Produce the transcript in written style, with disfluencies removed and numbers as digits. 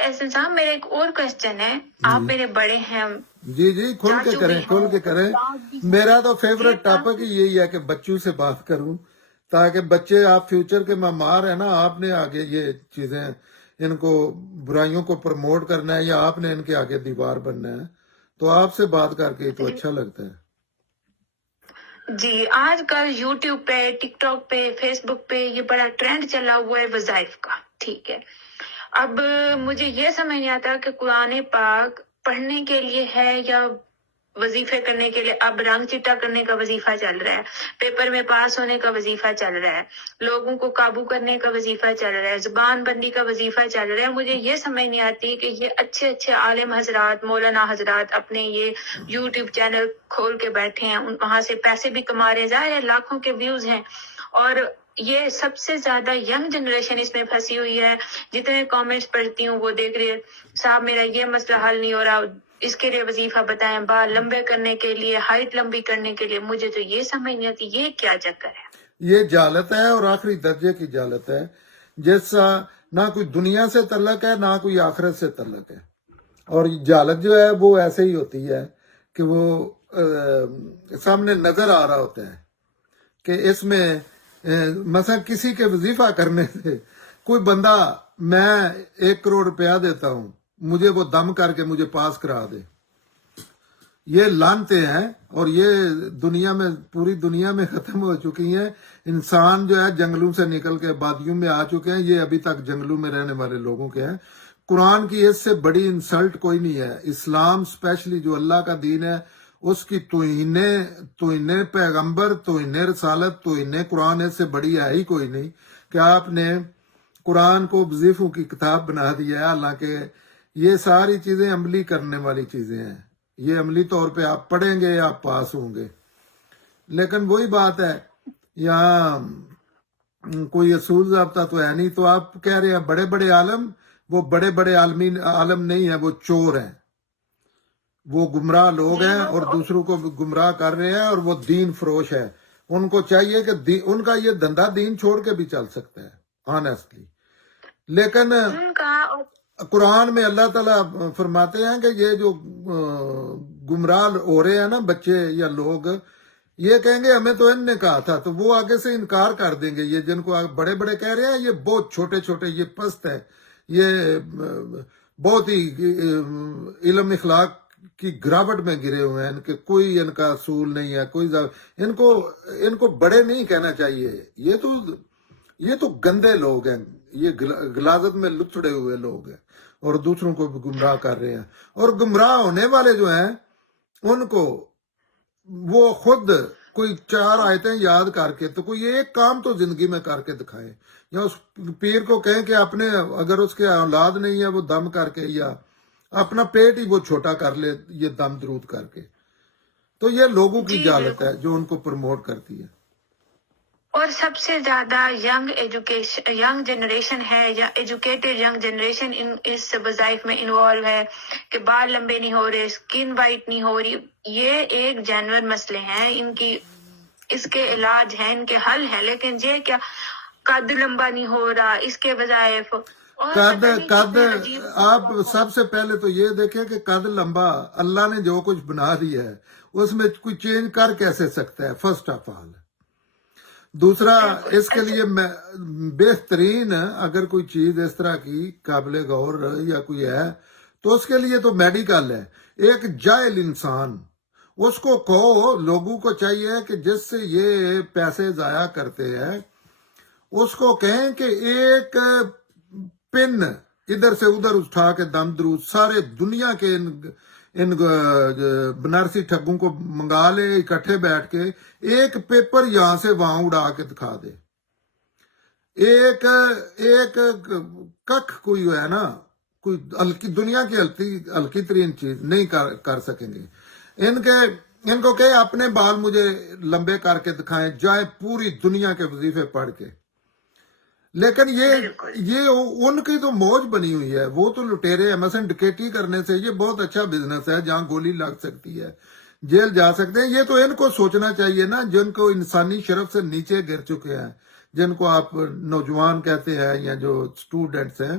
احسن صاحب میرا ایک اور کوشچن ہے. آپ میرے بڑے ہیں. جی جی کھل کے کریں کھل کے کریں. میرا تو فیوریٹ ٹاپک یہی ہے کہ بچوں سے بات کروں تاکہ بچے آپ فیوچر کے معمار ہیں نا. آپ نے آگے یہ چیزیں ان کو برائیوں کو پروموٹ کرنا ہے یا آپ نے ان کے آگے دیوار بننا ہے تو آپ سے بات کر کے تو اچھا لگتا ہے. جی آج کل یوٹیوب پہ ٹک ٹاک پہ فیس بک پہ یہ بڑا ٹرینڈ چلا ہوا ہے وظائف کا. ٹھیک ہے. اب مجھے یہ سمجھ نہیں آتا کہ قرآن پاک پڑھنے کے لیے ہے یا وظیفے کرنے کے لیے. اب رنگ چٹا کرنے کا وظیفہ چل رہا ہے, پیپر میں پاس ہونے کا وظیفہ چل رہا ہے, لوگوں کو قابو کرنے کا وظیفہ چل رہا ہے, زبان بندی کا وظیفہ چل رہا ہے. مجھے یہ سمجھ نہیں آتی کہ یہ اچھے اچھے عالم حضرات مولانا حضرات اپنے یہ یوٹیوب چینل کھول کے بیٹھے ہیں, وہاں سے پیسے بھی کما رہے ہیں, ظاہر ہے لاکھوں کے ویوز ہیں, اور یہ سب سے زیادہ ینگ جنریشن اس میں پھنسی ہوئی ہے. جتنے کامنٹس پڑھتی ہوں وہ دیکھ رہی ہے صاحب میرا یہ مسئلہ حل نہیں ہو رہا, اس کے لیے وظیفہ بتائیں, بال لمبے کرنے کے لیے, ہائٹ لمبی کرنے کے لیے. مجھے تو یہ سمجھ نہیں آتی یہ کیا چکر ہے. یہ جہالت ہے اور آخری درجے کی جہالت ہے جیسا نہ کوئی دنیا سے تعلق ہے نہ کوئی آخرت سے تعلق ہے. اور جہالت جو ہے وہ ایسے ہی ہوتی ہے کہ وہ سامنے نظر آ رہا ہوتا ہے کہ اس میں مثلا کسی کے وظیفہ کرنے سے کوئی بندہ میں 1 کروڑ روپیہ دیتا ہوں مجھے وہ دم کر کے مجھے پاس کرا دے. یہ لانتے ہیں اور یہ دنیا میں پوری دنیا میں ختم ہو چکی ہیں. انسان جو ہے جنگلوں سے نکل کے وادیوں میں آ چکے ہیں. یہ ابھی تک جنگلوں میں رہنے والے لوگوں کے ہیں. قرآن کی اس سے بڑی انسلٹ کوئی نہیں ہے. اسلام اسپیشلی جو اللہ کا دین ہے اس کی توہین پیغمبر, توہین رسالت, توہین قرآن اس سے بڑی ہے ہی کوئی نہیں کہ آپ نے قرآن کو وظیفوں کی کتاب بنا دیا ہے. حالانکہ یہ ساری چیزیں عملی کرنے والی چیزیں ہیں. یہ عملی طور پہ آپ پڑھیں گے آپ پاس ہوں گے. لیکن وہی بات ہے یہاں کوئی اصول ضابطہ تو ہے نہیں. تو آپ کہہ رہے ہیں بڑے بڑے عالم, وہ بڑے بڑے عالم نہیں ہیں, وہ چور ہیں, وہ گمراہ لوگ ہیں اور دوسروں کو گمراہ کر رہے ہیں اور وہ دین فروش ہے. ان کو چاہیے کہ ان کا یہ دھندا دین چھوڑ کے بھی چل سکتا ہے آنیسٹلی. لیکن قرآن میں اللہ تعالیٰ فرماتے ہیں کہ یہ جو گمراہ ہو رہے ہیں نا بچے یا لوگ, یہ کہیں گے ہمیں تو ان نے کہا تھا, تو وہ آگے سے انکار کر دیں گے. یہ جن کو بڑے بڑے کہہ رہے ہیں یہ بہت چھوٹے چھوٹے, یہ پست ہے, یہ بہت ہی علم اخلاق کی گراوٹ میں گرے ہوئے ہیں. ان کے کوئی ان کا اصول نہیں ہے, کوئی ان کو بڑے نہیں کہنا چاہیے. یہ تو گندے لوگ ہیں, یہ غلاظت میں لتڑے ہوئے لوگ ہیں اور دوسروں کو بھی گمراہ کر رہے ہیں. اور گمراہ ہونے والے جو ہیں ان کو وہ خود کوئی 4 آیتیں یاد کر کے تو کوئی ایک کام تو زندگی میں کر کے دکھائے, یا اس پیر کو کہیں کہ اپنے اگر اس کے اولاد نہیں ہے وہ دم کر کے یا اپنا پیٹ ہی وہ چھوٹا کر لے یہ دم درود کر کے. تو یہ لوگوں کی جہالت ہے جو ان کو پروموٹ کرتی ہے. اور سب سے زیادہ ینگ جنریشن ہے یا ایجوکیٹڈ ینگ جنریشن اس وظائف میں انوالو ہے کہ بال لمبے نہیں ہو رہے, اسکن وائٹ نہیں ہو رہی. یہ ایک جینوئن مسئلے ہیں, ان کی اس کے علاج ہیں, ان کے حل ہیں. لیکن یہ کیا قد لمبا نہیں ہو رہا, اس کے وظائف قد آپ سب سے پہلے تو یہ دیکھیں کہ قد لمبا اللہ نے جو کچھ بنا دیا ہے اس میں کوئی چینج کر کیسے سکتا ہے, فرسٹ آف آل. دوسرا اس کے لیے بہترین اگر کوئی چیز اس طرح کی قابل غور یا کوئی ہے تو اس کے لیے تو میڈیکل ہے. ایک جاہل انسان اس کو کہو, لوگوں کو چاہیے کہ جس سے یہ پیسے ضائع کرتے ہیں اس کو کہیں کہ ایک پن ادھر سے ادھر اٹھا کے دم درود سارے دنیا کے ان بنارسی ٹھگوں کو منگا لے, اکٹھے بیٹھ کے ایک پیپر یہاں سے وہاں اڑا کے دکھا دے. ایک ککھ کوئی ہے نا, کوئی دنیا کی ہلکی ترین چیز نہیں کر سکیں گے. ان کو کہ اپنے بال مجھے لمبے کر کے دکھائیں, جائے پوری دنیا کے وظیفے پڑھ کے. لیکن یہ ان کی تو موج بنی ہوئی ہے, وہ تو لٹیرے ہیں. مثلا ڈکیٹی کرنے سے یہ بہت اچھا بزنس ہے جہاں گولی لگ سکتی ہے, جیل جا سکتے ہیں. یہ تو ان کو سوچنا چاہیے نا جن کو انسانی شرف سے نیچے گر چکے ہیں, جن کو آپ نوجوان کہتے ہیں یا جو اسٹوڈنٹس ہیں.